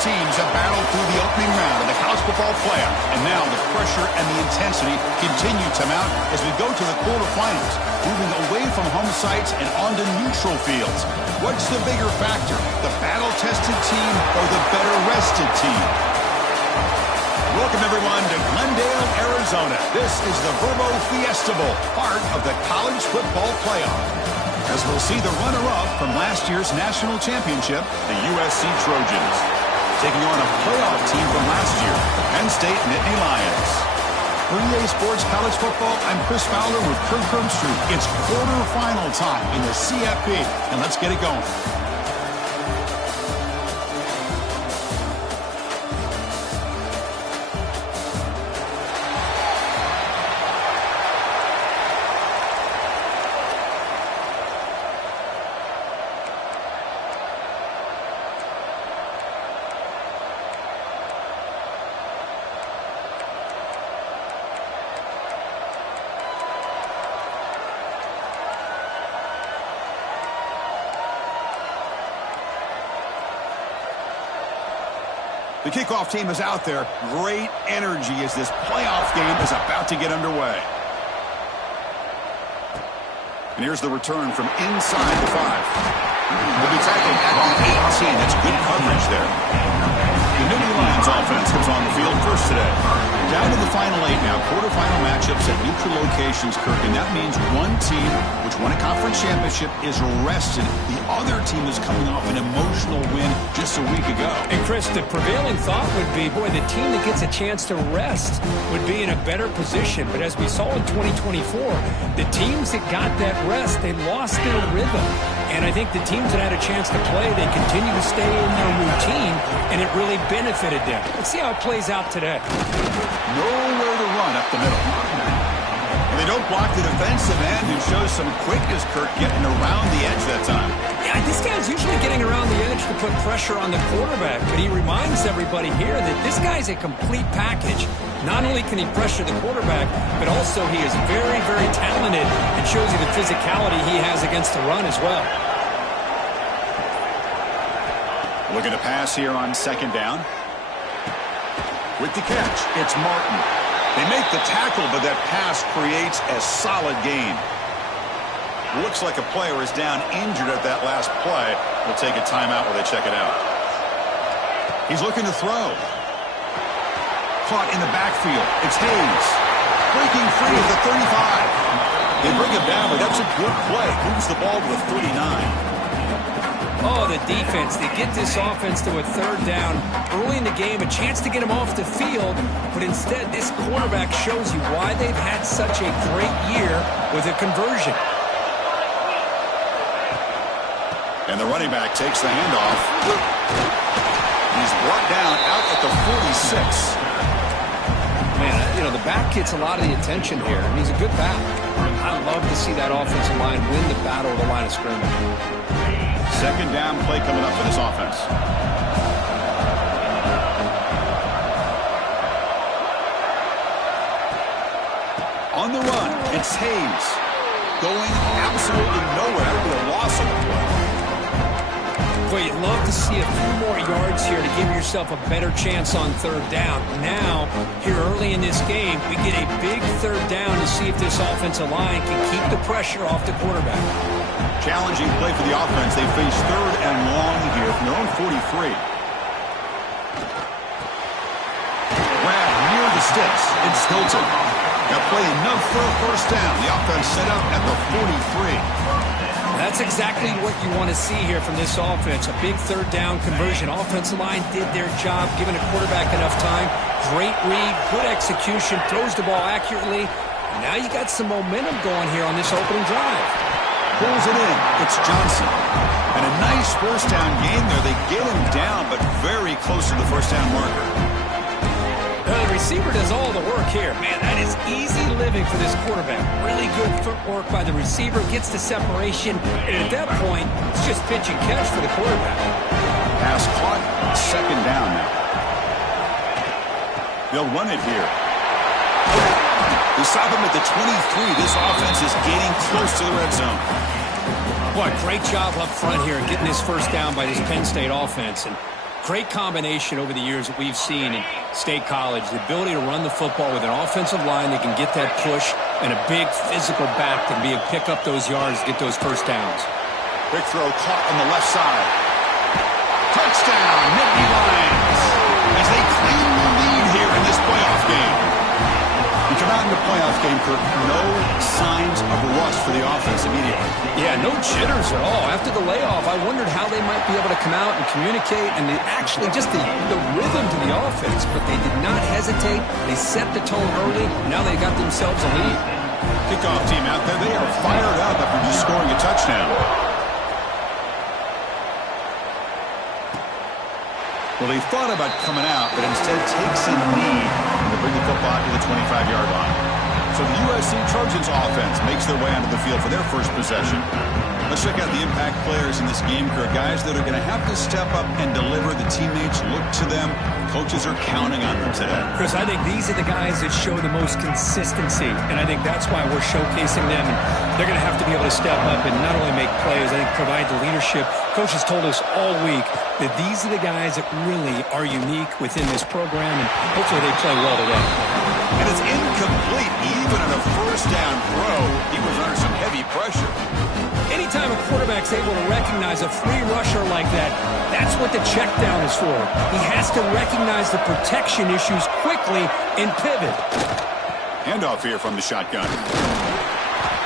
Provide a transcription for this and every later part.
teams have battled through the opening round of the college football playoff, and now the pressure and the intensity continue to mount as we go to the quarterfinals, moving away from home sites and onto neutral fields. What's the bigger factor, the battle-tested team or the better-rested team? Welcome, everyone, to Glendale, Arizona. This is the Verbo Fiesta Bowl, part of the college football playoff, as we'll see the runner-up from last year's national championship, the USC Trojans, taking on a playoff team from last year, the Penn State Nittany Lions. For EA Sports College Football, I'm Chris Fowler with Kirk Herbstreit. It's quarterfinal time in the CFP, and let's get it going. The kickoff team is out there. Great energy as this playoff game is about to get underway. And here's the return from inside the 5. They'll be tackling at the 18. That's good coverage there. The Nittany Lions offense comes on the field first today. Down to the final 8 now. Quarterfinal matchups at neutral locations, Kirk. And that means one team, which won a conference championship, is rested. The other team is coming off an emotional win just a week ago. And Chris, the prevailing thought would be, boy, the team that gets a chance to rest would be in a better position. But as we saw in 2024, the teams that got that rest, they lost their rhythm. And I think the teams that had a chance to play, they continue to stay in their routine, and it really benefited them. Let's see how it plays out today. Nowhere to run up the middle. They don't block the defensive end, who shows some quickness, Kirk, getting around the edge that time. Yeah, this guy's usually getting around the edge to put pressure on the quarterback, but he reminds everybody here that this guy's a complete package. Not only can he pressure the quarterback, but also he is very, very talented and shows you the physicality he has against the run as well. Looking to pass here on second down. With the catch, it's Martin. They make the tackle, but that pass creates a solid gain. Looks like a player is down injured at that last play. We'll take a timeout while they check it out. He's looking to throw. Caught in the backfield. It's Hayes. Breaking free at the 35. They bring him down, but that's a good play. Moves the ball to the 39. Oh, the defense. They get this offense to a third down early in the game, a chance to get him off the field, but instead this quarterback shows you why they've had such a great year with a conversion. And the running back takes the handoff. He's brought down out at the 46. Man, you know, the back gets a lot of the attention here, and he's a good back. I love to see that offensive line win the battle of the line of scrimmage. Second down play coming up for this offense. On the run, it's Hayes. Going absolutely nowhere with a loss on the play. Boy, you'd love to see a few more yards here to give yourself a better chance on third down. Now, here early in this game, we get a big third down to see if this offensive line can keep the pressure off the quarterback. Challenging play for the offense. They face third and long here from their own 43. Grab near the sticks. It's Hilton. Now play enough for a first down. The offense set up at the 43. That's exactly what you want to see here from this offense. A big third down conversion. Offensive line did their job, giving a quarterback enough time. Great read, good execution, throws the ball accurately. Now you got some momentum going here on this opening drive. Pulls it in. It's Johnson. And a nice first down game there. They get him down, but very close to the first down marker. The receiver does all the work here. Man, that is easy living for this quarterback. Really good footwork by the receiver. Gets the separation. And at that point, it's just pitch and catch for the quarterback. Pass caught. Second down now. They'll run it here. They stop him at the 23. This offense is getting close to the red zone. Boy, great job up front here getting this first down by this Penn State offense. And Great combination over the years that we've seen in State College. The ability to run the football with an offensive line that can get that push and a big physical back that can be able to pick up those yards, get those first downs. Quick throw caught on the left side. Touchdown, Nittany Lions, as they claim the lead here in this playoff game. You come out in the playoff game, Kirk, no signs of rust for the offense immediately. Yeah, no jitters at all. After the layoff, I wondered how they might be able to come out and communicate and actually just the rhythm to the offense. But they did not hesitate. They set the tone early. Now they got themselves a lead. Kickoff team out there, they are fired up after just scoring a touchdown. Well, they thought about coming out, but instead takes a knee to bring the football to the 25-yard line. So the USC Trojans offense makes their way onto the field for their first possession. Let's check out the impact players in this game, Kirk. Guys that are going to have to step up and deliver. The teammates look to them. Coaches are counting on them today. Chris, I think these are the guys that show the most consistency, and I think that's why we're showcasing them. And they're going to have to be able to step up and not only make plays, I think provide the leadership. Coaches told us all week that these are the guys that really are unique within this program, and hopefully they play well today. And it's incomplete. Even on a first down throw, he was under some heavy pressure. Anytime a quarterback's able to recognize a free rusher like that, that's what the check down is for. He has to recognize the protection issues quickly and pivot. Handoff here from the shotgun.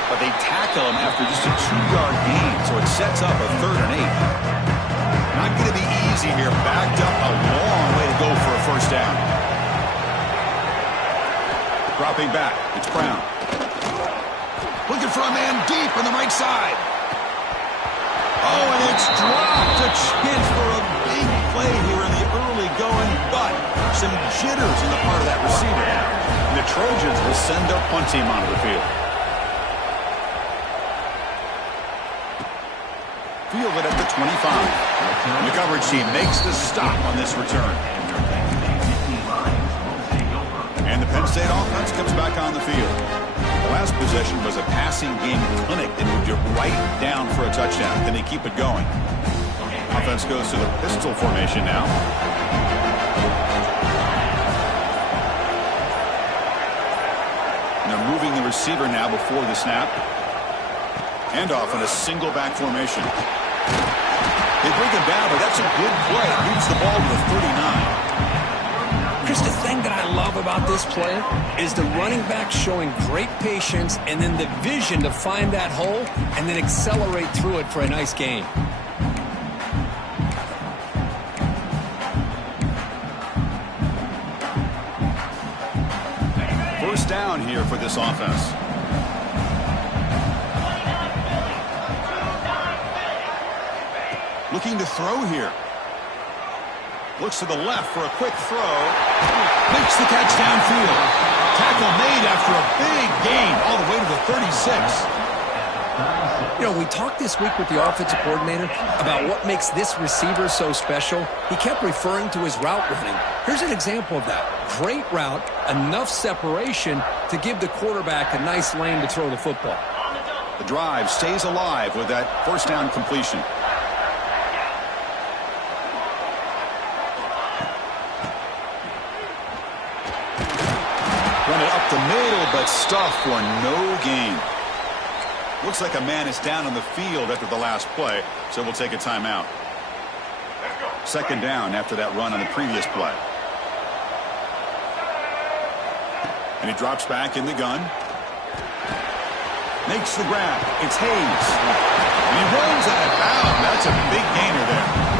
But they tackle him after just a 2-yard gain, so it sets up a 3rd and 8. Not going to be easy here. Backed up a long way to go for a first down. Dropping back, it's Brown. Looking for a man deep on the right side. Oh, and it's dropped. A chance for a big play here in the early going, but some jitters on the part of that receiver. And the Trojans will send their punt team onto the field. Fielded at the 25. And the coverage team makes the stop on this return. And the Penn State offense comes back on the field. The last possession was a passing game clinic that moved it right down for a touchdown. Then they keep it going. Offense goes to the pistol formation now. And they're moving the receiver now before the snap. Handoff in a single back formation. They bring him down, but that's a good play. Moves the ball to the 39. Chris, the thing that I love about this play is the running back showing great patience and then the vision to find that hole and then accelerate through it for a nice gain. First down here for this offense. Looking to throw here. Looks to the left for a quick throw. Makes the catch downfield. Tackle made after a big gain all the way to the 36. You know, we talked this week with the offensive coordinator about what makes this receiver so special. He kept referring to his route running. Here's an example of that. Great route, enough separation to give the quarterback a nice lane to throw the football. The drive stays alive with that first down completion. Run it up the middle, but stuffed for no gain. Looks like a man is down on the field after the last play, so we'll take a timeout. Second down after that run on the previous play. And he drops back in the gun. Makes the grab. It's Hayes. And he runs out of bounds. That's a big gainer there.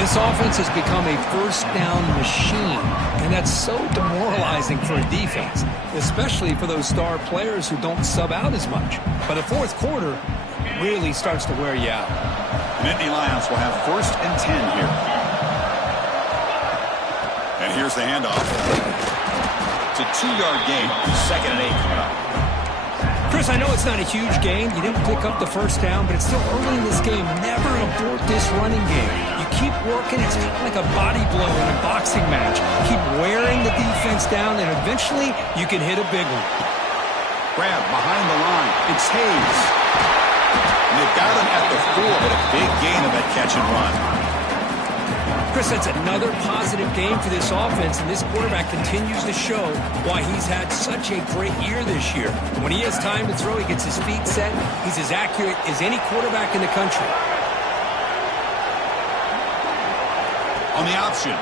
This offense has become a first down machine, and that's so demoralizing for a defense, especially for those star players who don't sub out as much. But the fourth quarter really starts to wear you out. The Nittany Lions will have 1st and 10 here. And here's the handoff. It's a 2-yard gain. 2nd and 8 coming up. Chris, I know it's not a huge gain. You didn't pick up the first down, but it's still early in this game. Never abort this running game. You keep working. It's kind of like a body blow in a boxing match. Keep wearing the defense down, and eventually you can hit a big one. Grab behind the line. It's Hayes. And they've got him at the 4, but a big gain of that catch and run. Chris, that's another positive game for this offense, and this quarterback continues to show why he's had such a great year this year. When he has time to throw, he gets his feet set. He's as accurate as any quarterback in the country. On the option,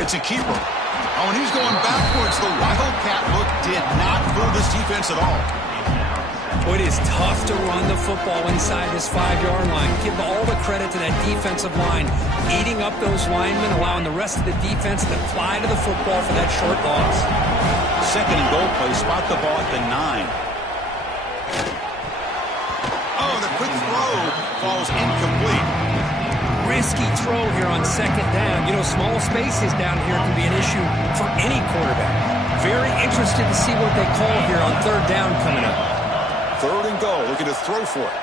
it's a keeper. Oh, and he's going backwards. The Wildcat look did not fool this defense at all. Boy, it is tough to run the football inside this 5-yard line. Give all the credit to that defensive line, eating up those linemen, allowing the rest of the defense to fly to the football for that short loss. Second and goal play, spot the ball at the 9. Oh, the quick throw falls incomplete. Risky throw here on second down. You know, small spaces down here can be an issue for any quarterback. Very interested to see what they call here on third down coming up. Third and goal, looking to throw for it.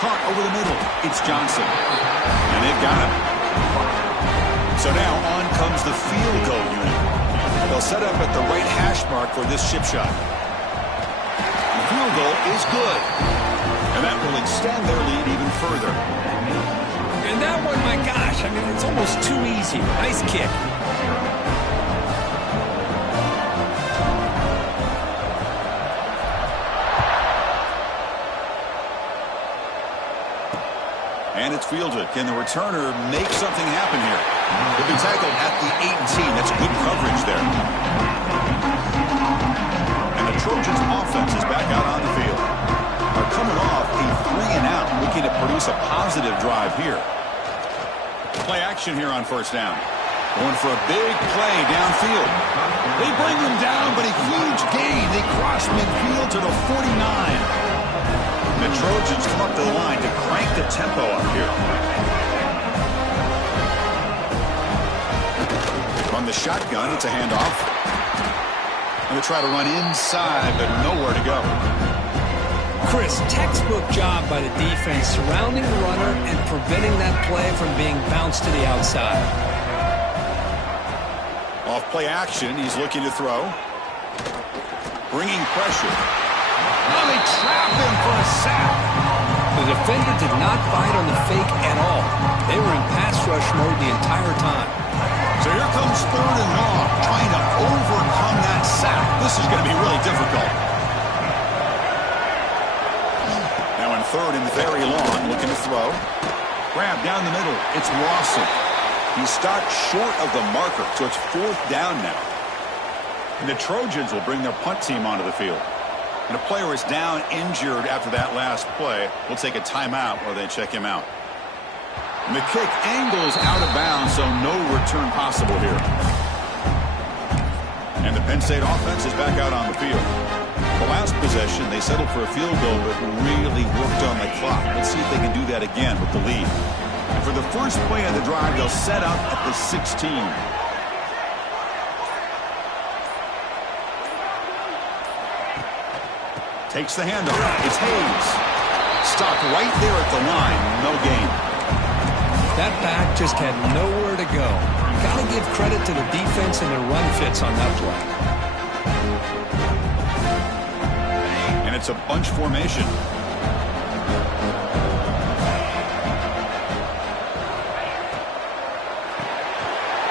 Caught over the middle. It's Johnson. And they've got him. So now on comes the field goal unit. They'll set up at the right hash mark for this chip shot. The field goal is good. And that will extend their lead even further. And that one, my gosh, I mean, it's almost too easy. Nice kick. And it's fielded. Can the returner make something happen here? He'll be tackled at the 18. That's good coverage there. And the Trojans' offense is back out on the field. They're coming off a 3-and-out, looking to produce a positive drive here. Play action here on first down. Going for a big play downfield. They bring him down, but a huge gain. They cross midfield to the 49. The Trojans come up to the line to crank the tempo up here. From the shotgun, it's a handoff. And they try to run inside, but nowhere to go. Chris, textbook job by the defense surrounding the runner and preventing that play from being bounced to the outside. Off play action, he's looking to throw. Bringing pressure. Oh, they trap him for a sack. The defender did not bite on the fake at all. They were in pass rush mode the entire time. So here comes third and long, trying to overcome that sack. This is going to be really difficult. Now in third and very long, looking to throw. Grab down the middle. It's Lawson. He's stopped short of the marker, so it's fourth down now. And the Trojans will bring their punt team onto the field. And a player is down injured after that last play. We'll take a timeout while they check him out. And the kick angles out of bounds, so no return possible here. And the Penn State offense is back out on the field. The last possession, they settled for a field goal, but really worked on the clock. Let's see if they can do that again with the lead. And for the first play of the drive, they'll set up at the 16. Takes the handoff. It's Hayes. Stopped right there at the line. No gain. That back just had nowhere to go. Got to give credit to the defense and their run fits on that play. And it's a bunch formation.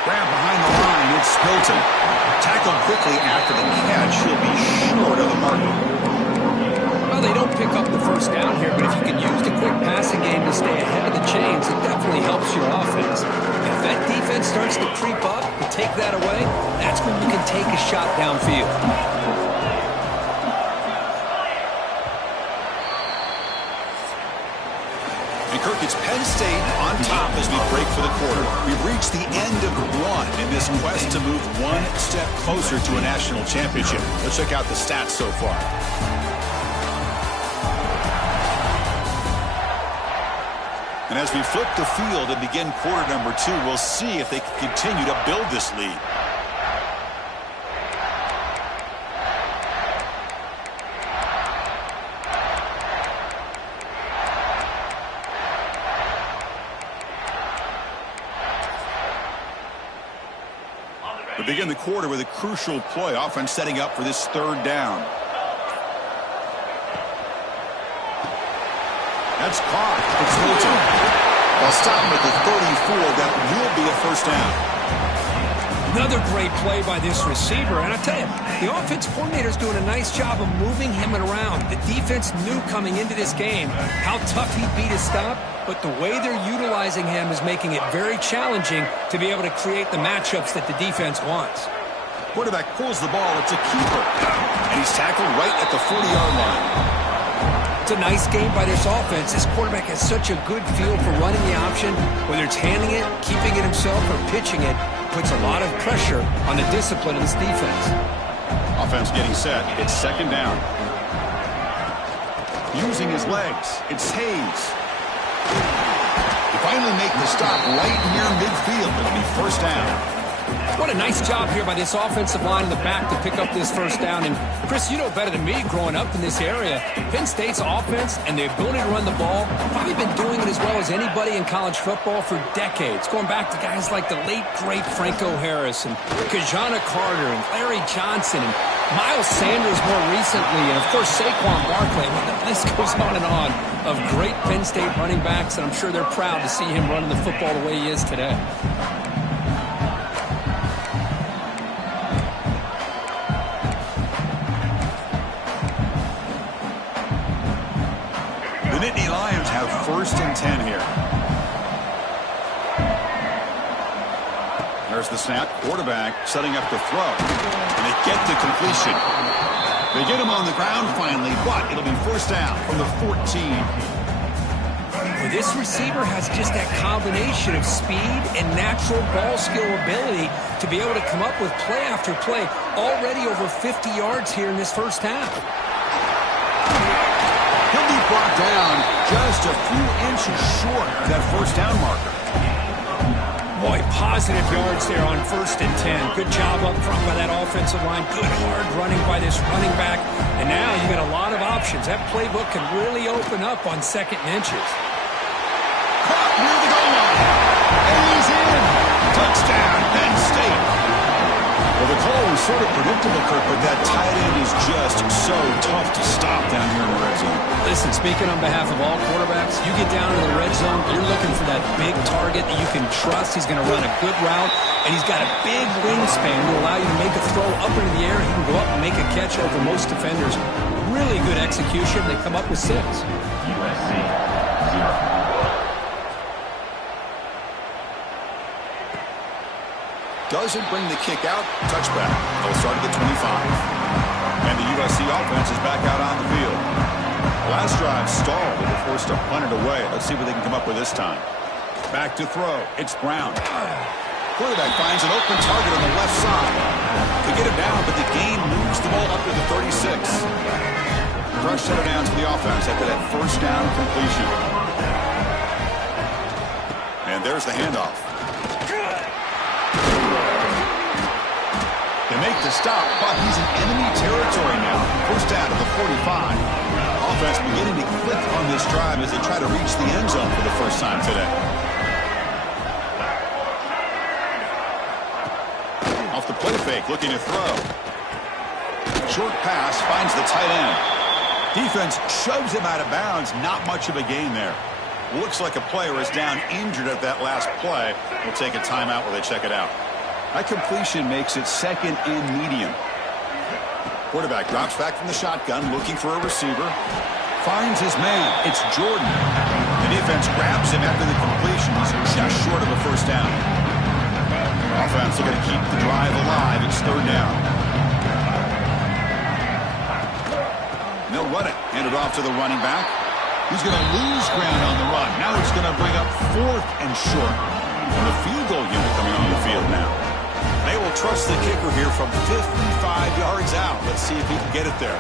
Grab behind the line. It's Spilton. Tackled quickly after the catch. He'll be short of the marker. Well, they don't pick up the first down here, but if you can use the quick passing game to stay ahead of the chains, it definitely helps your offense. If that defense starts to creep up and take that away, that's when you can take a shot downfield. And Kirk, it's Penn State on top as we break for the quarter. We've reached the end of one in this quest to move one step closer to a national championship. Let's check out the stats so far. And as we flip the field and begin quarter number 2, we'll see if they can continue to build this lead. We begin the quarter with a crucial play. Offense setting up for this third down. That's caught. It's Hilton. They'll stop him at the 34. That will be a first down. Another great play by this receiver. And I tell you, the offense coordinator's doing a nice job of moving him around. The defense knew coming into this game how tough he'd be to stop, but the way they're utilizing him is making it very challenging to be able to create the matchups that the defense wants. Quarterback pulls the ball. It's a keeper. And he's tackled right at the 40-yard line. It's a nice game by this offense. This quarterback has such a good feel for running the option. Whether it's handing it, keeping it himself, or pitching it, puts a lot of pressure on the discipline of this defense. Offense getting set. It's second down. Using his legs. It's Hayes. They finally make the stop right near midfield. It'll be first down. What a nice job here by this offensive line in the back to pick up this first down. And, Chris, you know better than me growing up in this area, Penn State's offense and the ability to run the ball, probably been doing it as well as anybody in college football for decades, going back to guys like the late, great Franco Harris and Kajana Carter and Larry Johnson and Miles Sanders more recently, and, of course, Saquon Barkley. I mean, the list goes on and on of great Penn State running backs, and I'm sure they're proud to see him running the football the way he is today. The Nittany Lions have first and 10 here. There's the snap. Quarterback setting up to throw. And they get the completion. They get him on the ground finally, but it'll be first down from the 14. Well, this receiver has just that combination of speed and natural ball skill ability to be able to come up with play after play. Already over 50 yards here in this first half. He'll be brought down just a few inches short of that first down marker. Boy, positive yards there on first and 10. Good job up front by that offensive line. Good hard running by this running back. And now you got a lot of options. That playbook can really open up on second and inches. Caught near the goal line. And he's in. Touchdown, Penn State. Well, the call was sort of predictable, Kirk, but that tight end is just so tough to stop down here in the red zone. Listen, speaking on behalf of all quarterbacks, you get down to the red zone, you're looking for that big target that you can trust. He's going to run a good route, and he's got a big wingspan to allow you to make a throw up into the air. He can go up and make a catch over most defenders. Really good execution. They come up with 6. USC 0. Doesn't bring the kick out. Touchback. They'll start at the 25. And the USC offense is back out on the field. Last drive stalled. They were forced to punt it away. Let's see what they can come up with this time. Back to throw. It's Brown. Quarterback finds an open target on the left side. To get him down, but the gain moves the ball up to the 36. Fresh set of downs for the offense after that first down completion. And there's the handoff. They make the stop, but he's in enemy territory now. First down to the 45. Offense beginning to click on this drive as they try to reach the end zone for the first time today. Off the play fake, looking to throw. Short pass finds the tight end. Defense shoves him out of bounds. Not much of a gain there. Looks like a player is down injured at that last play. We'll take a timeout while they check it out. That completion makes it second and medium. Quarterback drops back from the shotgun, looking for a receiver. Finds his man. It's Jordan. The defense grabs him after the completion. He's just short of a first down. Offense looking to keep the drive alive. It's third down. And they'll run it. Hand it off to the running back. He's going to lose ground on the run. Now it's going to bring up fourth and short. And the field goal unit coming on the field now. They will trust the kicker here from 55 yards out. Let's see if he can get it there.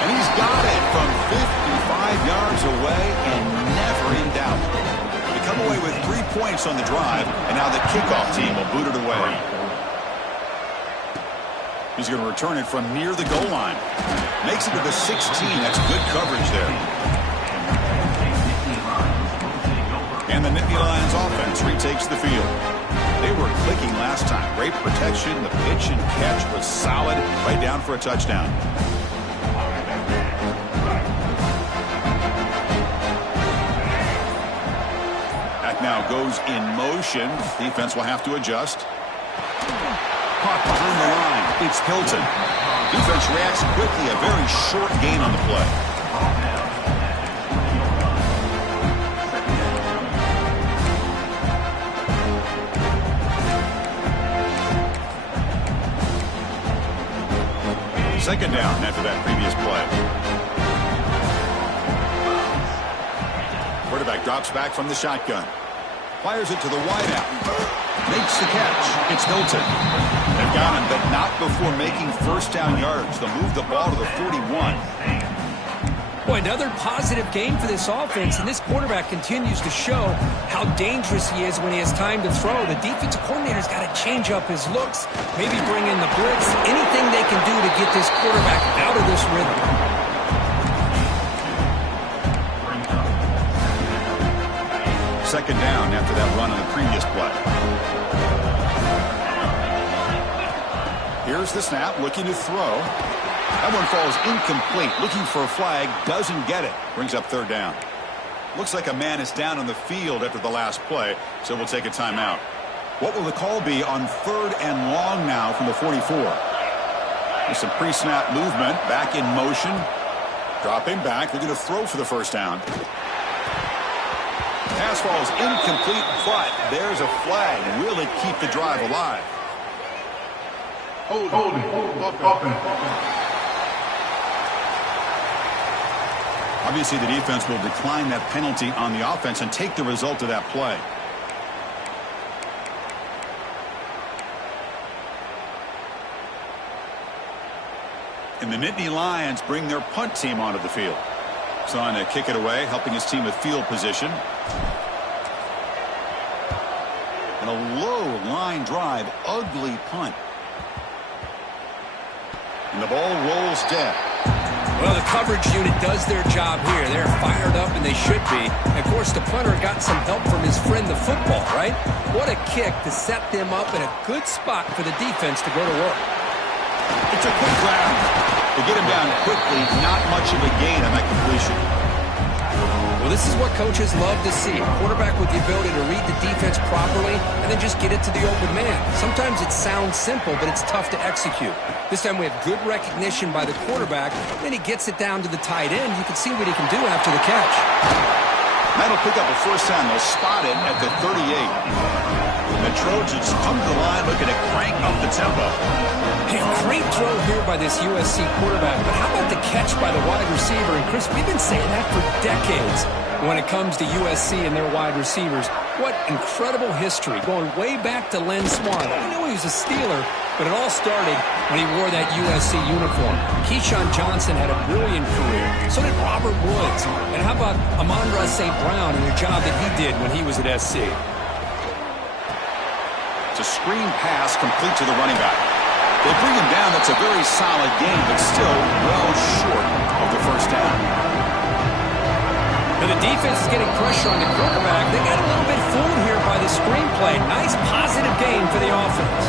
And he's got it from 55 yards away and never in doubt. They come away with 3 points on the drive, and now the kickoff team will boot it away. He's going to return it from near the goal line. Makes it to the 16. That's good coverage there. And the Nittany Lions offense retakes the field. They were clicking last time. Great protection. The pitch and catch was solid. Right down for a touchdown. now goes in motion. Defense will have to adjust. Caught behind the line. It's Hilton. Defense reacts quickly. A very short gain on the play. Second down after that previous play. Quarterback drops back from the shotgun. Fires it to the wideout. Makes the catch. It's Hilton. They've got him, but not before making first down yards. They'll move the ball to the 41. Boy, another positive game for this offense, and this quarterback continues to show how dangerous he is when he has time to throw. The defensive coordinator's got to change up his looks, maybe bring in the blitz, anything they can do to get this quarterback out of this rhythm. Second down after that run on the previous play. Here's the snap, looking to throw. That one falls incomplete. Looking for a flag, doesn't get it. Brings up third down. Looks like a man is down on the field after the last play, so we'll take a timeout. What will the call be on third and long now from the 44? There's some pre-snap movement, back in motion. Dropping back, looking to throw for the first down. Pass falls incomplete, but there's a flag. Will it keep the drive alive? Holding. Obviously, the defense will decline that penalty on the offense and take the result of that play. And the Nittany Lions bring their punt team onto the field. So on to kick it away, helping his team with field position. And a low line drive, ugly punt. And the ball rolls dead. Well, the coverage unit does their job here. They're fired up, and they should be. And of course, the punter got some help from his friend, the football, right? What a kick to set them up in a good spot for the defense to go to work. It's a quick grab. To get him down quickly, not much of a gain on that completion. Well, this is what coaches love to see. A quarterback with the ability to read the defense properly and then just get it to the open man. Sometimes it sounds simple, but it's tough to execute. This time we have good recognition by the quarterback. Then he gets it down to the tight end. You can see what he can do after the catch. That'll pick up a first down. They'll spot it at the 38. The Trojans come to the line looking to crank up the tempo. Hey, great throw here by this USC quarterback, but how about the catch by the wide receiver? And Chris, we've been saying that for decades when it comes to USC and their wide receivers. What incredible history, going way back to Len Swan. I know he was a Steeler, but it all started when he wore that USC uniform. Keyshawn Johnson had a brilliant career. So did Robert Woods. And how about Amon-Ra St. Brown and the job that he did when he was at SC? It's a screen pass complete to the running back. They bring him down. That's a very solid game, but still well short of the first down. Now the defense is getting pressure on the quarterback. They got a little bit fooled here by the screenplay. Nice positive game for the offense.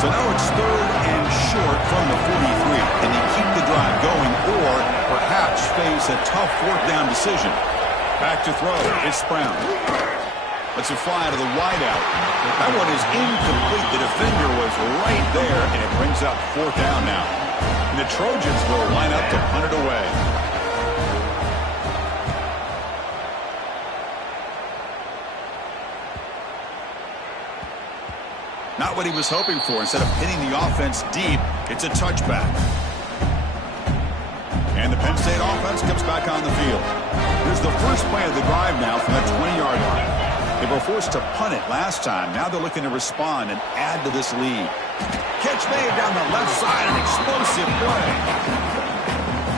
So now it's third and short from the 43. Can you keep the drive going or perhaps face a tough fourth down decision? Back to throw. It's Brown. Lets it fly to the wideout. That one is incomplete. The defender was right there, and it brings up fourth down now. And the Trojans will line up to punt it away. Not what he was hoping for. Instead of pinning the offense deep, it's a touchback. And the Penn State offense comes back on the field. Here's the first play of the drive now from that 20-yard line. They were forced to punt it last time. Now they're looking to respond and add to this lead. Catch made down the left side, an explosive play.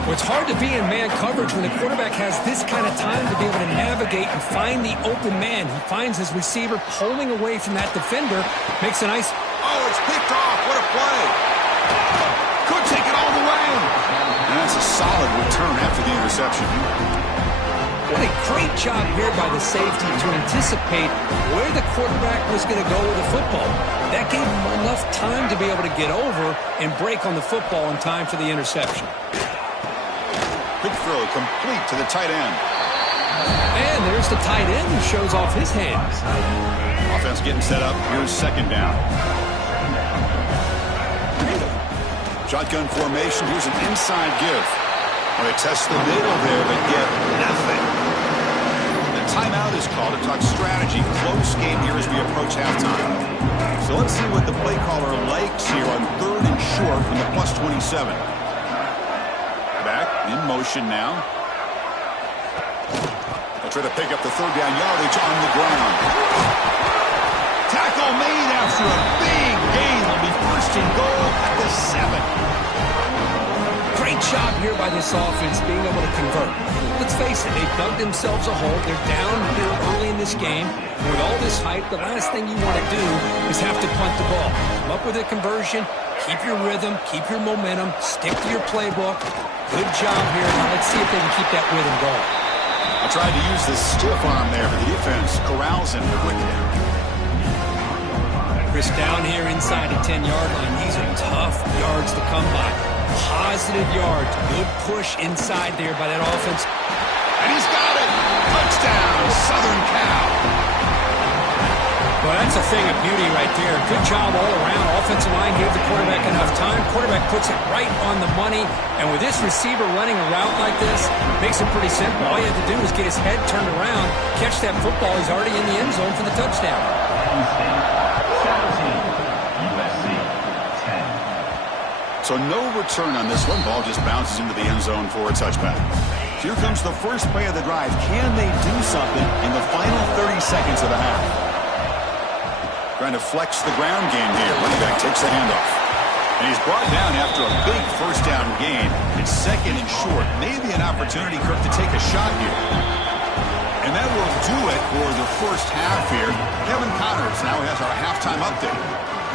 Well, it's hard to be in man coverage when the quarterback has this kind of time to be able to navigate and find the open man. He finds his receiver pulling away from that defender. Makes a nice... Oh, it's picked off. What a play. Could take it all the way. And that's a solid return after the interception. What a great job here by the safety to anticipate where the quarterback was going to go with the football. That gave him enough time to be able to get over and break on the football in time for the interception. Quick throw complete to the tight end. And there's the tight end who shows off his hands. Offense getting set up. Here's second down. Shotgun formation. Here's an inside give. Well, they test the middle there, but get nothing. The timeout is called to talk strategy. Close game here as we approach halftime. So let's see what the play caller likes here on 3rd and short from the +27. Back in motion now. They'll try to pick up the 3rd down yardage on the ground. Tackle made after a big gain. Will be 1st and goal at the 7. Great job here by this offense being able to convert. Let's face it, they dug themselves a hole. They're down here early in this game. With all this hype, the last thing you want to do is have to punt the ball. Come up with a conversion, keep your rhythm, keep your momentum, stick to your playbook. Good job here. Now let's see if they can keep that rhythm going. I tried to use the stiff arm there, but the defense corrals him quickly. Chris down here inside the 10-yard line. These are tough yards to come by. Positive yards. Good push inside there by that offense. And he's got it. Touchdown, Southern Cal. Well, that's a thing of beauty right there. Good job all around. Offensive line gave the quarterback enough time. Quarterback puts it right on the money. And with this receiver running a route like this, makes it pretty simple. All you have to do is get his head turned around, catch that football. He's already in the end zone for the touchdown. So no return on this one. Ball just bounces into the end zone for a touchback. Here comes the first play of the drive. Can they do something in the final 30 seconds of the half? Trying to flex the ground game here. Running back takes the handoff. And he's brought down after a big 1st down gain. It's 2nd and short. Maybe an opportunity, Kirk, to take a shot here. And that will do it for the first half here. Kevin Connors now has our halftime update.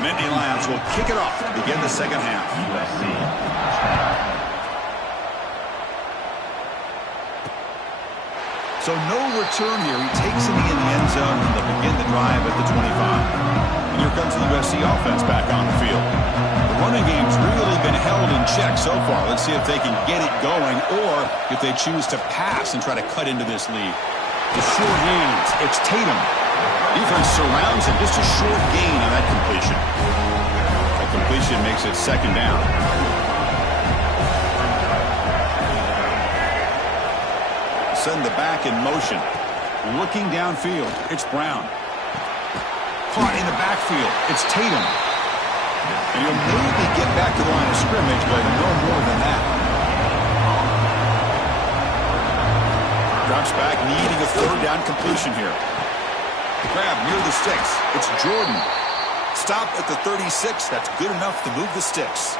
Nittany Lions will kick it off to begin the second half. So no return here. He takes it in the end zone and they'll begin the drive at the 25. And here comes the USC offense back on the field. The running game's really been held in check so far. Let's see if they can get it going or if they choose to pass and try to cut into this lead. The short hands. It's Tatum. Defense surrounds him. Just a short gain on that completion. That completion makes it 2nd down. Send the back in motion. Looking downfield. It's Brown. Caught in the backfield. It's Tatum. And he'll maybe get back to the line of scrimmage, but no more than that. Drops back, needing a 3rd down completion here. Grab near the sticks. It's Jordan. Stop at the 36. That's good enough to move the sticks.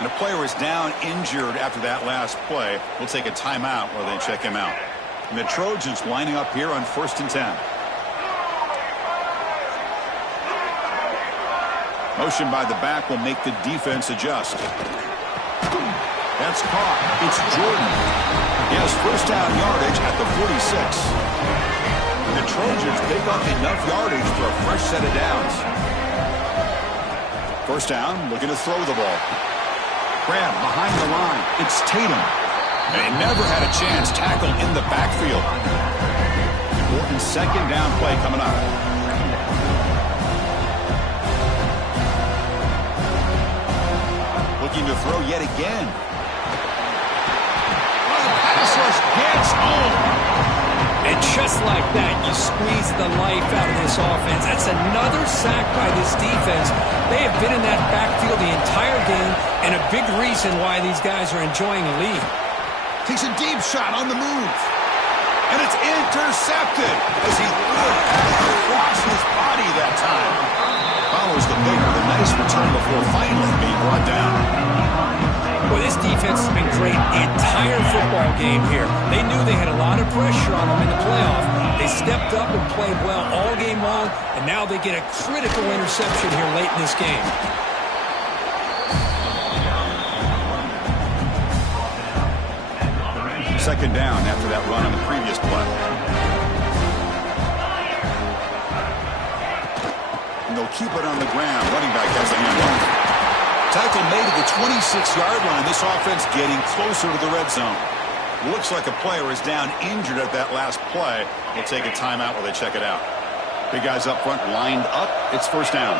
And a player is down injured after that last play. We'll take a timeout while they check him out. And the Trojans lining up here on 1st and 10. Motion by the back will make the defense adjust. That's caught. It's Jordan. He has 1st down yardage at the 46. The Trojans pick up enough yardage for a fresh set of downs. 1st down, looking to throw the ball. Grab behind the line. It's Tatum. And he never had a chance. Tackled in the backfield. Important 2nd down play coming up. Looking to throw yet again. Pass rush gets home. And just like that, you squeeze the life out of this offense. That's another sack by this defense. They have been in that backfield the entire game, and a big reason why these guys are enjoying a lead. Takes a deep shot on the move. And it's intercepted as he threw it across his body that time. Follows the big with a nice return before finally being brought down. Well, this defense has been great the entire football game here. They knew they had a lot of pressure on them in the playoff. They stepped up and played well all game long, and now they get a critical interception here late in this game. Second down after that run on the previous play. And they'll keep it on the ground. Running back has the handoff. Tackle made at the 26-yard line. This offense getting closer to the red zone. Looks like a player is down injured at that last play. We'll take a timeout while they check it out. Big guys up front lined up. It's first down.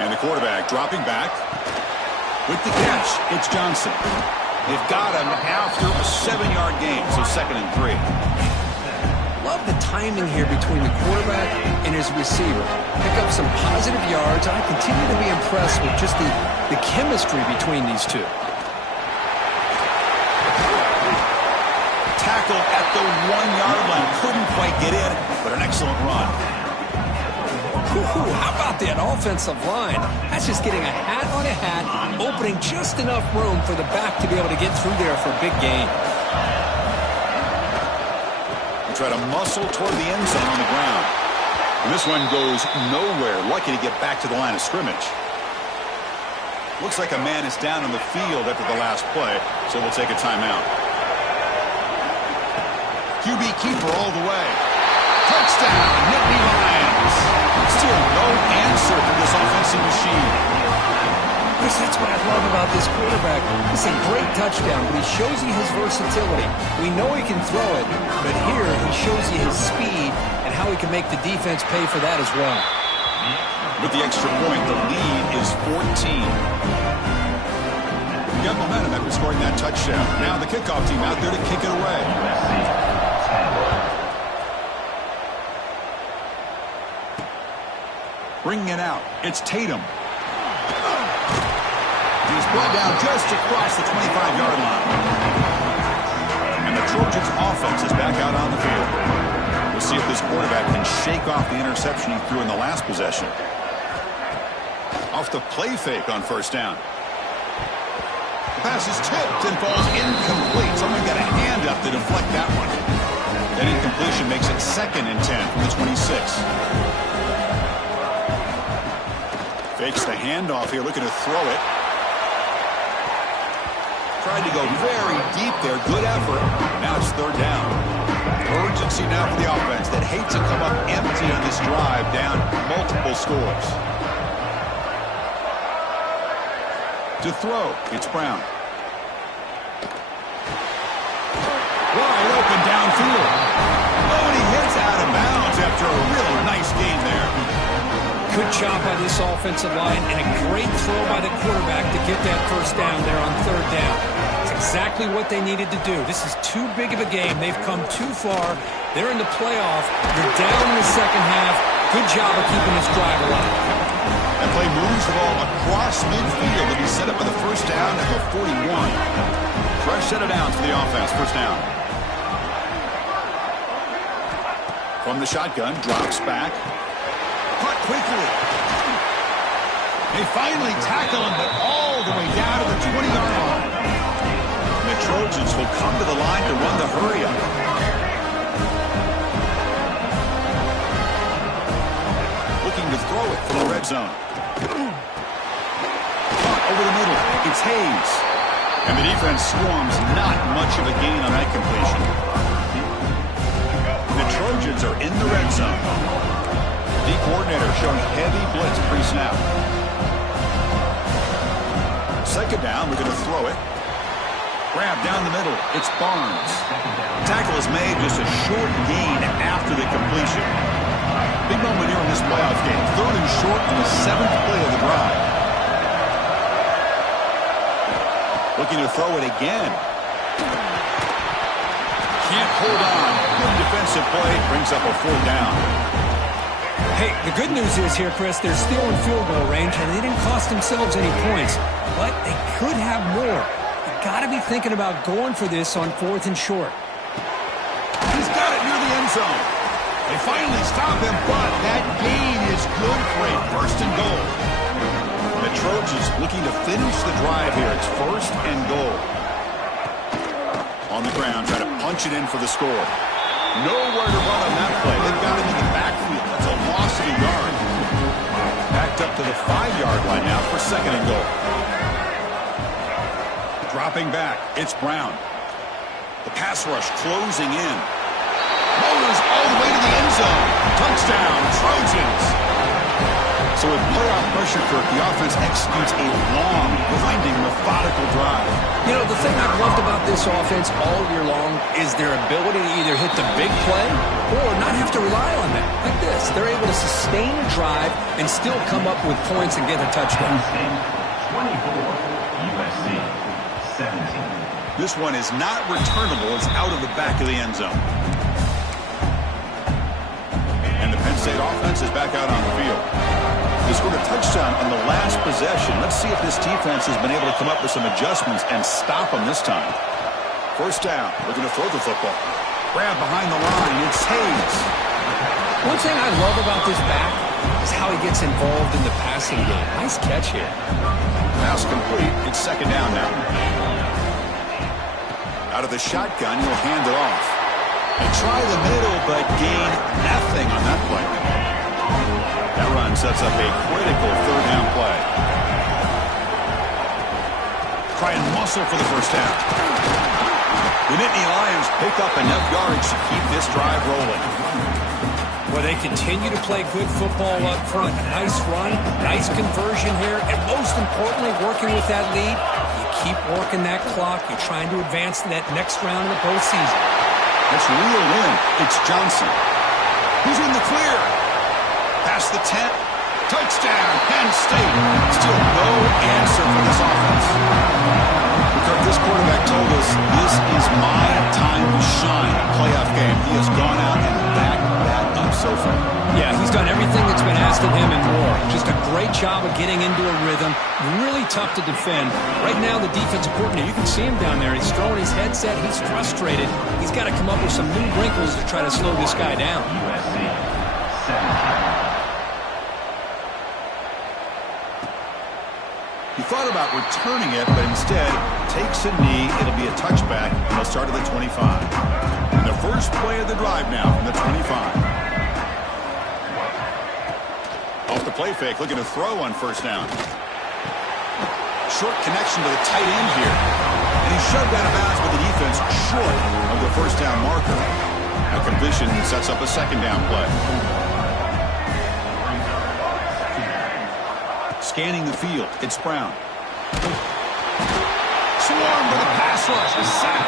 And the quarterback dropping back. With the catch, it's Johnson. They've got him after a 7-yard gain, so 2nd and 3. Love the timing here between the quarterback and his receiver. Pick up some positive yards. I continue to be impressed with just the chemistry between these two. Tackle at the 1-yard line. Couldn't quite get in, but an excellent run. Ooh, how about that offensive line? That's just getting a hat on a hat, opening just enough room for the back to be able to get through there for a big gain. Try to muscle toward the end zone on the ground. And this one goes nowhere. Lucky to get back to the line of scrimmage. Looks like a man is down on the field after the last play, so we'll take a timeout. QB keeper all the way. Touchdown, Nittany Lions. Still no answer for this offensive machine. Chris, that's what I love about this quarterback. It's a great touchdown, but he shows you his versatility. We know he can throw it, but here he shows you his speed and how he can make the defense pay for that as well. With the extra point, the lead is 14. We got momentum after scoring that touchdown. Now the kickoff team out there to kick it away. Bringing it out, it's Tatum. He's brought down just across the 25-yard line. And the Trojans' offense is back out on the field. We'll see if this quarterback can shake off the interception he threw in the last possession. Off the play fake on first down. The pass is tipped and falls incomplete. Someone got a hand up to deflect that one. That incompletion makes it 2nd and 10 from the 26. Fakes the handoff here, looking to throw it. Tried to go very deep there. Good effort. Now it's 3rd down. Urgency now for the offense that hates to come up empty on this drive, down multiple scores. To throw, it's Brown. Wide open downfield. Oh, and he hits out of bounds after a really nice game there. Good job by this offensive line and a great throw by the quarterback to get that first down there on 3rd down. It's exactly what they needed to do. This is too big of a game. They've come too far. They're in the playoff. You're down in the second half. Good job of keeping this drive alive. That play moves the ball across midfield to be set up with a first down at the 41. Fresh set of downs for the offense. First down. From the shotgun, drops back. Caught quickly. They finally tackle him, but all the way down to the 20-yard line. And the Trojans will come to the line to run the hurry-up. Looking to throw it from the red zone. Caught over the middle. It's Hayes. And the defense swarms not much of a gain on that completion. The Trojans are in the red zone. The coordinator showing heavy blitz pre-snap. 2nd down, we're going to throw it. Grab down the middle. It's Barnes. Tackle is made just a short gain after the completion. Big moment here in this playoff game. 3rd and short on the 7th play of the drive. Looking to throw it again. Can't hold on. Good defensive play. Brings up a 4th down. Hey, the good news is here, Chris, they're still in field goal range, and they didn't cost themselves any points. But they could have more. You got to be thinking about going for this on 4th and short. He's got it near the end zone. They finally stop him, but that gain is good for a 1st and goal. The Trojans looking to finish the drive here. It's 1st and goal. On the ground, trying to punch it in for the score. Nowhere to run on that play. They've got him in the backfield. That's a loss of a yard. Backed up to the 5-yard line now for 2nd and goal. Dropping back, it's Brown. The pass rush closing in. Motors all the way to the end zone. Touchdown, Trojans. So with playoff pressure, Kirk, the offense executes a long, grinding, methodical drive. You know, the thing I've loved about this offense all year long is their ability to either hit the big play or not have to rely on that. Like this, they're able to sustain a drive and still come up with points and get a touchdown. 24, USC 17. This one is not returnable. It's out of the back of the end zone. And the Penn State offense is back out on the field. They scored a touchdown on the last possession. Let's see if this defense has been able to come up with some adjustments and stop them this time. First down, looking to throw the football. Grab behind the line, it's Hayes. One thing I love about this back is how he gets involved in the passing game. Nice catch here. Pass complete, it's second down now. Out of the shotgun, he'll hand it off. They try the middle, but gain nothing on that play. That run sets up a critical third down play. Try and muscle for the first down. The Nittany Lions pick up enough yardage to keep this drive rolling. Well, they continue to play good football up front. Nice run, nice conversion here, and most importantly, working with that lead, you keep working that clock. You're trying to advance to that next round of the postseason. That's reeled in. It's Johnson. He's in the clear. Past the 10. Touchdown, Penn State. Still no answer for this offense. Because this quarterback told us this is my time to shine. Playoff game. He has gone out and backed that up so far. Yeah, he's done everything that's been asked of him and more. Just a great job of getting into a rhythm. Really tough to defend. Right now, the defensive coordinator, you can see him down there. He's throwing his headset. He's frustrated. He's got to come up with some new wrinkles to try to slow this guy down. USC 17. He thought about returning it, but instead takes a knee. It'll be a touchback, and they'll start at the 25. And the first play of the drive now from the 25. Off the play fake, looking to throw on first down. Short connection to the tight end here. And he's shoved out of bounds with the defense short of the first down marker. A completion sets up a second down play. Scanning the field, it's Brown. Swarmed by the pass rush, a sack.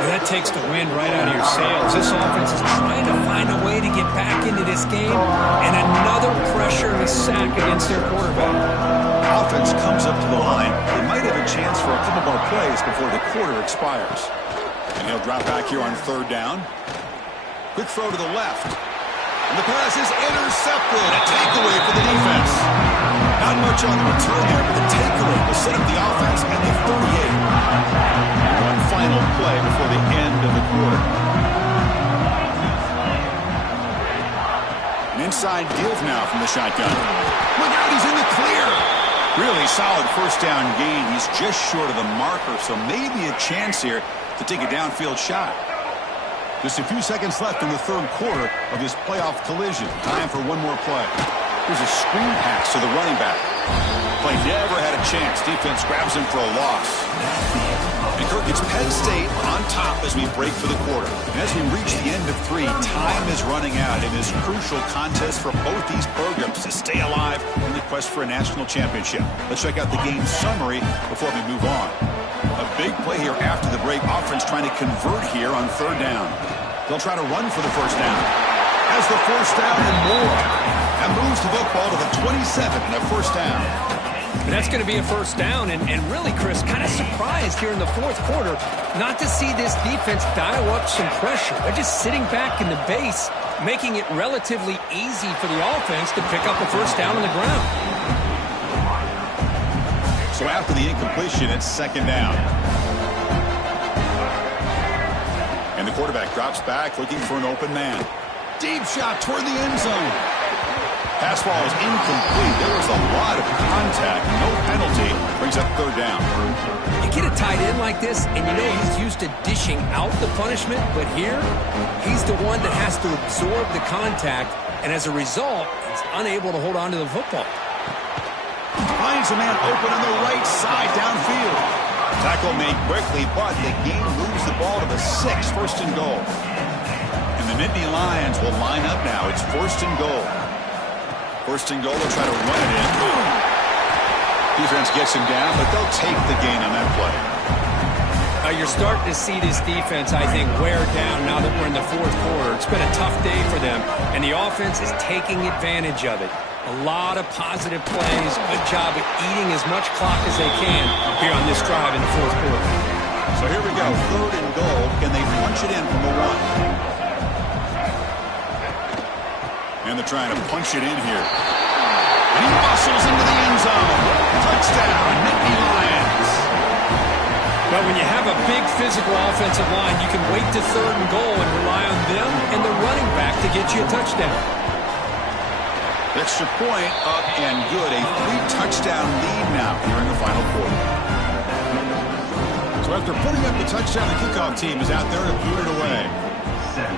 Well, that takes the wind right out of your sails. This offense is trying to find a way to get back into this game, and another pressure and a sack against their quarterback. Offense comes up to the line. They might have a chance for a couple more plays before the quarter expires. And he'll drop back here on third down. Quick throw to the left. And the pass is intercepted. A takeaway for the defense. Not much on the return there, but the takeaway will set up the offense at the 38. One final play before the end of the quarter. An inside give now from the shotgun. Look out, he's in the clear. Really solid first down gain. He's just short of the marker, so maybe a chance here to take a downfield shot. Just a few seconds left in the third quarter of this playoff collision. Time for one more play. Here's a screen pass to the running back. Play never had a chance. Defense grabs him for a loss. And Kirk, it's Penn State on top as we break for the quarter. And as we reach the end of three, time is running out in this crucial contest for both these programs to stay alive in the quest for a national championship. Let's check out the game summary before we move on. A big play here after the break. Offense trying to convert here on third down. They'll try to run for the first down. Has the first down and more. And moves the football to the 27 and a first down. And that's going to be a first down. And really, Chris, kind of surprised here in the fourth quarter not to see this defense dial up some pressure. They're just sitting back in the base, making it relatively easy for the offense to pick up a first down on the ground. So after the incompletion, it's second down. And the quarterback drops back looking for an open man. Deep shot toward the end zone. Pass ball is incomplete. There was a lot of contact. No penalty. Brings up third down. You get a tight end like this, and you know he's used to dishing out the punishment, but here, he's the one that has to absorb the contact, and as a result, he's unable to hold on to the football. Finds a man open on the right side downfield. Tackle made quickly, but the game moves the ball to the 6, first and goal. And the Nittany Lions will line up now. It's first and goal. First and goal, they'll try to run it in. Defense gets him down, but they'll take the gain on that play. You're starting to see this defense, I think, wear down now that we're in the fourth quarter. It's been a tough day for them, and the offense is taking advantage of it. A lot of positive plays. Good job of eating as much clock as they can here on this drive in the fourth quarter. So here we go. Third and goal. Can they punch it in from the 1? And they're trying to punch it in here. And he muscles into the end zone. Touchdown, Nittany Lions. But when you have a big physical offensive line, you can wait to third and goal and rely on them and the running back to get you a touchdown. Extra point up and good. A 3-touchdown lead now here in the final quarter. So after putting up the touchdown, the kickoff team is out there to boot it away. 17.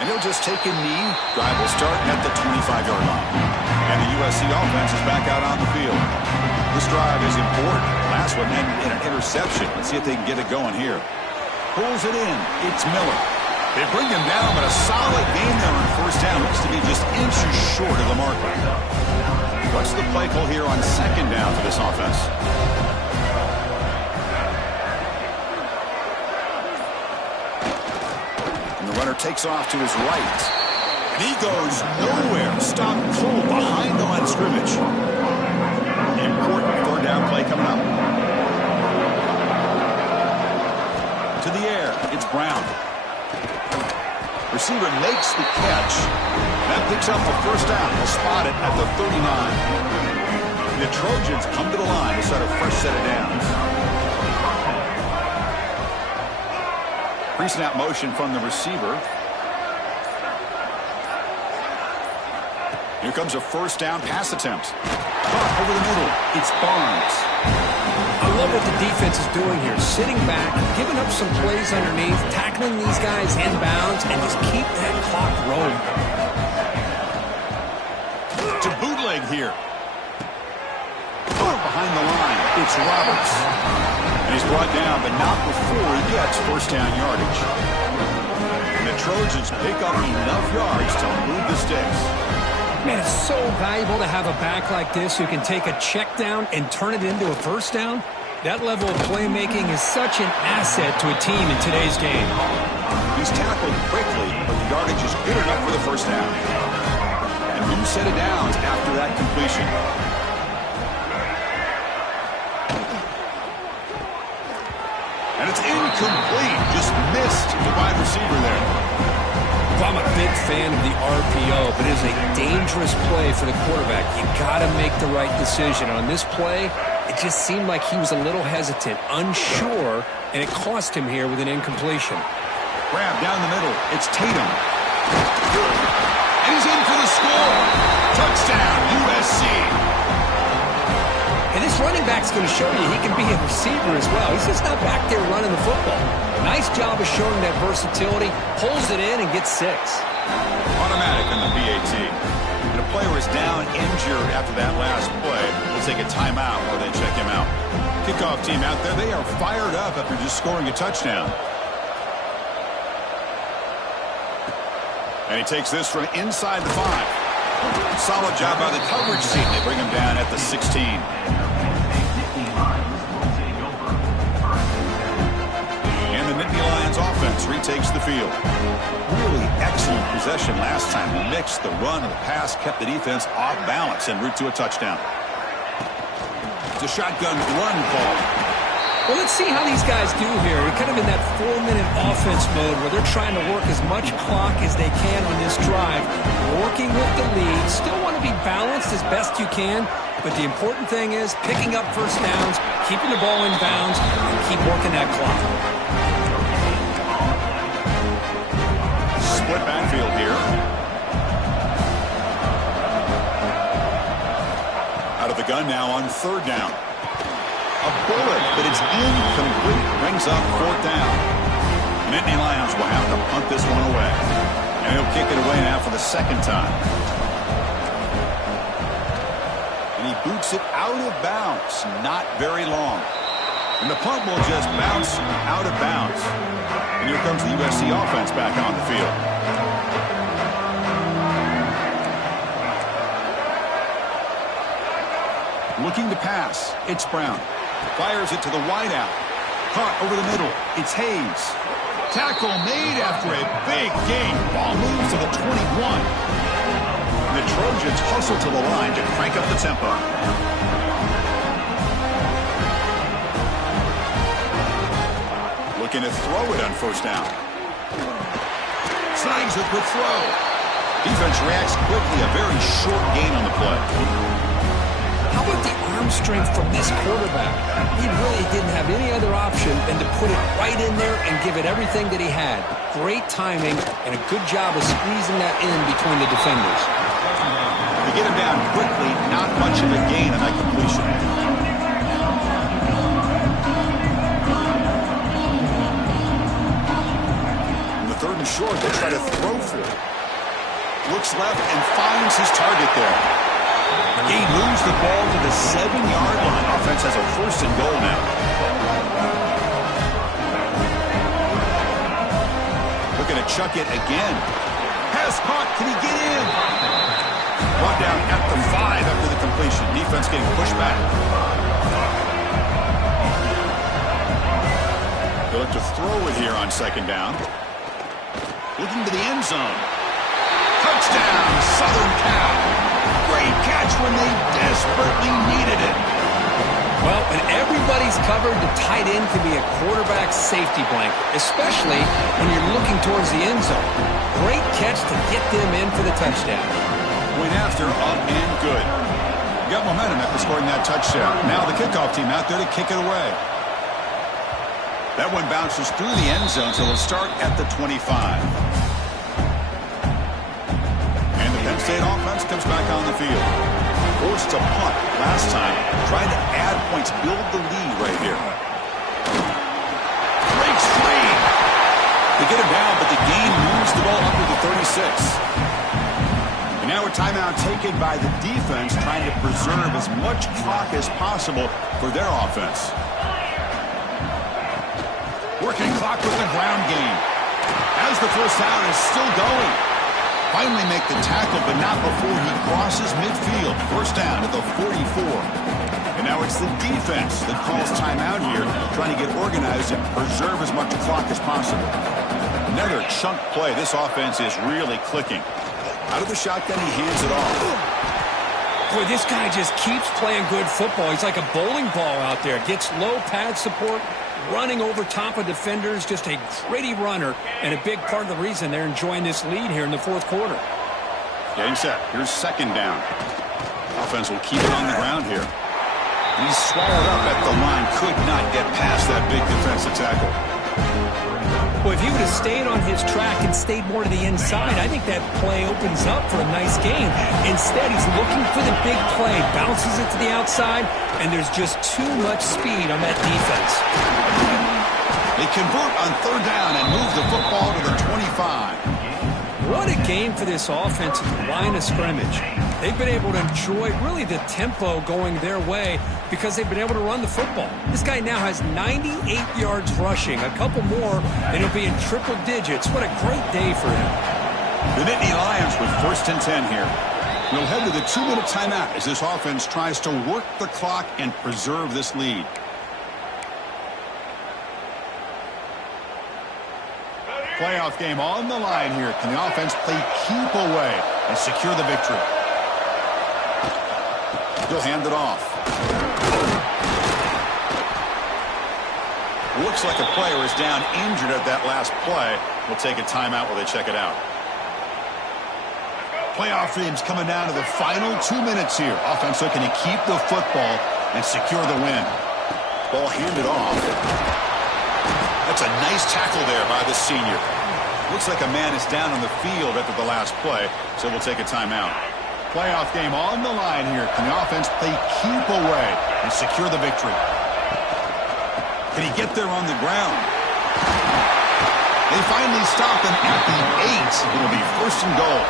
And he'll just take a knee. Drive will start at the 25-yard line. And the USC offense is back out on the field. This drive is important. Last one ended in an interception. Let's see if they can get it going here. Pulls it in. It's Miller. They bring him down, but a solid game there on first down. Looks to be just inches short of the marker. What's the play call here on second down for this offense? And the runner takes off to his right. And he goes nowhere. Stopped cold behind the line of scrimmage. Important third down play coming up. To the air. It's Brown. Receiver makes the catch. That picks up the first down. He'll spot it at the 39. The Trojans come to the line to start a fresh set of downs. Pre-snap motion from the receiver. Here comes a first down pass attempt. Over the middle. It's Barnes. I love what the defense is doing here. Sitting back, giving up some plays underneath, tackling these guys inbounds, and just keep that clock rolling. To bootleg here. Behind the line, it's Roberts. And he's brought down, but not before he gets first down yardage. And the Trojans pick up enough yards to move the sticks. Man, it's so valuable to have a back like this who can take a check down and turn it into a first down. That level of playmaking is such an asset to a team in today's game. He's tackled quickly, but the yardage is good enough for the first down. And new set of downs after that completion. And it's incomplete. Just missed the wide receiver there. Well, I'm a big fan of the RPO, but it is a dangerous play for the quarterback. You got to make the right decision. On this play, it just seemed like he was a little hesitant, unsure, and it cost him here with an incompletion. Grab down the middle. It's Tatum. And he's in for the score. Touchdown, USC. And this running back's going to show you he can be a receiver as well. He's just not back there running the football. Nice job of showing that versatility. Pulls it in and gets 6. Automatic in the PAT. And a player is down injured after that last play. We'll take a timeout while they check him out. Kickoff team out there, they are fired up after just scoring a touchdown. And he takes this from inside the 5. Solid job by the coverage team. They bring him down at the 16. And the Nittany Lions offense retakes the field. Really excellent possession last time. Mixed the run and the pass, kept the defense off balance en route to a touchdown. It's a shotgun run call. Well, let's see how these guys do here. They're kind of in that 4-minute offense mode where they're trying to work as much clock as they can on this drive. Working with the lead. Still want to be balanced as best you can. But the important thing is picking up first downs, keeping the ball in bounds, and keep working that clock. Split backfield here. Out of the gun now on third down. A bullet, but it's incomplete. Brings up fourth down. Nittany Lions will have to punt this one away. And he'll kick it away now for the second time. And he boots it out of bounds. Not very long. And the punt will just bounce out of bounds. And here comes the USC offense back on the field. Looking to pass. It's Brown. Fires it to the wideout. Caught over the middle. It's Hayes. Tackle made after a big gain. Ball moves to the 21. The Trojans hustle to the line to crank up the tempo. Looking to throw it on first down. Snags a quick throw. Defense reacts quickly. A very short gain on the play. How about the arm strength from this quarterback? He really didn't have any other option than to put it right in there and give it everything that he had. Great timing and a good job of squeezing that in between the defenders. They get him down quickly, not much of a gain on that completion. On the third and short, they try to throw for it. Looks left and finds his target there. He moves the ball to the 7-yard line. Offense has a first and goal now. Looking to chuck it again. Pass caught. Can he get in? Brought down at the 5 after the completion. Defense getting pushed back. They look to throw it here on second down. Looking to the end zone. Touchdown, Southern Cal. Great catch when they desperately needed it. Well, when everybody's covered, the tight end can be a quarterback's safety blanket, especially when you're looking towards the end zone. Great catch to get them in for the touchdown. Went after, up and good. Got momentum after scoring that touchdown. Now the kickoff team out there to kick it away. That one bounces through the end zone, so they'll start at the 25. Penn State offense comes back on the field. Forced to punt last time. Trying to add points, build the lead right here. Breaks free. They get him down, but the gain moves the ball up to the 36. And now a timeout taken by the defense, trying to preserve as much clock as possible for their offense. Working clock with the ground game. As the first down is still going. Finally make the tackle, but not before he crosses midfield. First down at the 44. And now it's the defense that calls timeout here, trying to get organized and preserve as much clock as possible. Another chunk play. This offense is really clicking. Out of the shotgun, he hands it off. Boy, this guy just keeps playing good football. He's like a bowling ball out there. Gets low pad support, running over top of defenders, just a gritty runner, and a big part of the reason they're enjoying this lead here in the fourth quarter. Getting set. Here's second down. Offense will keep it on the ground here. He's swallowed up at the line. Could not get past that big defensive tackle. Well, if he would have stayed on his track and stayed more to the inside, I think that play opens up for a nice game. Instead, he's looking for the big play, bounces it to the outside, and there's just too much speed on that defense. They convert on third down and move the football to the 25. What a game for this offense at the line of scrimmage. They've been able to enjoy really the tempo going their way because they've been able to run the football. This guy now has 98 yards rushing, a couple more, and he'll be in triple digits. What a great day for him. The Nittany Lions with first and 10 here. We'll head to the 2-minute timeout as this offense tries to work the clock and preserve this lead. Playoff game on the line here. Can the offense play keep away and secure the victory? He'll hand it off. Looks like a player is down injured at that last play. We'll take a timeout while they check it out. Playoff game's coming down to the final 2 minutes here. Offense looking to keep the football and secure the win. Ball handed off. That's a nice tackle there by the senior. Looks like a man is down on the field after the last play, so we'll take a timeout. Playoff game on the line here. Can the offense play keep away and secure the victory? Can he get there on the ground? They finally stop him at the 8. It'll be first and goal.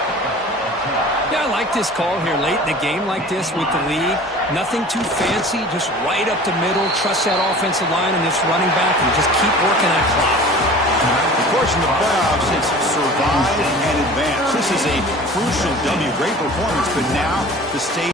Yeah, I like this call here late in the game like this with the lead. Nothing too fancy, just right up the middle. Trust that offensive line and this running back and just keep working that clock. Of course, in the playoffs, it's survive and advance. This is a crucial W. Great performance, but now the state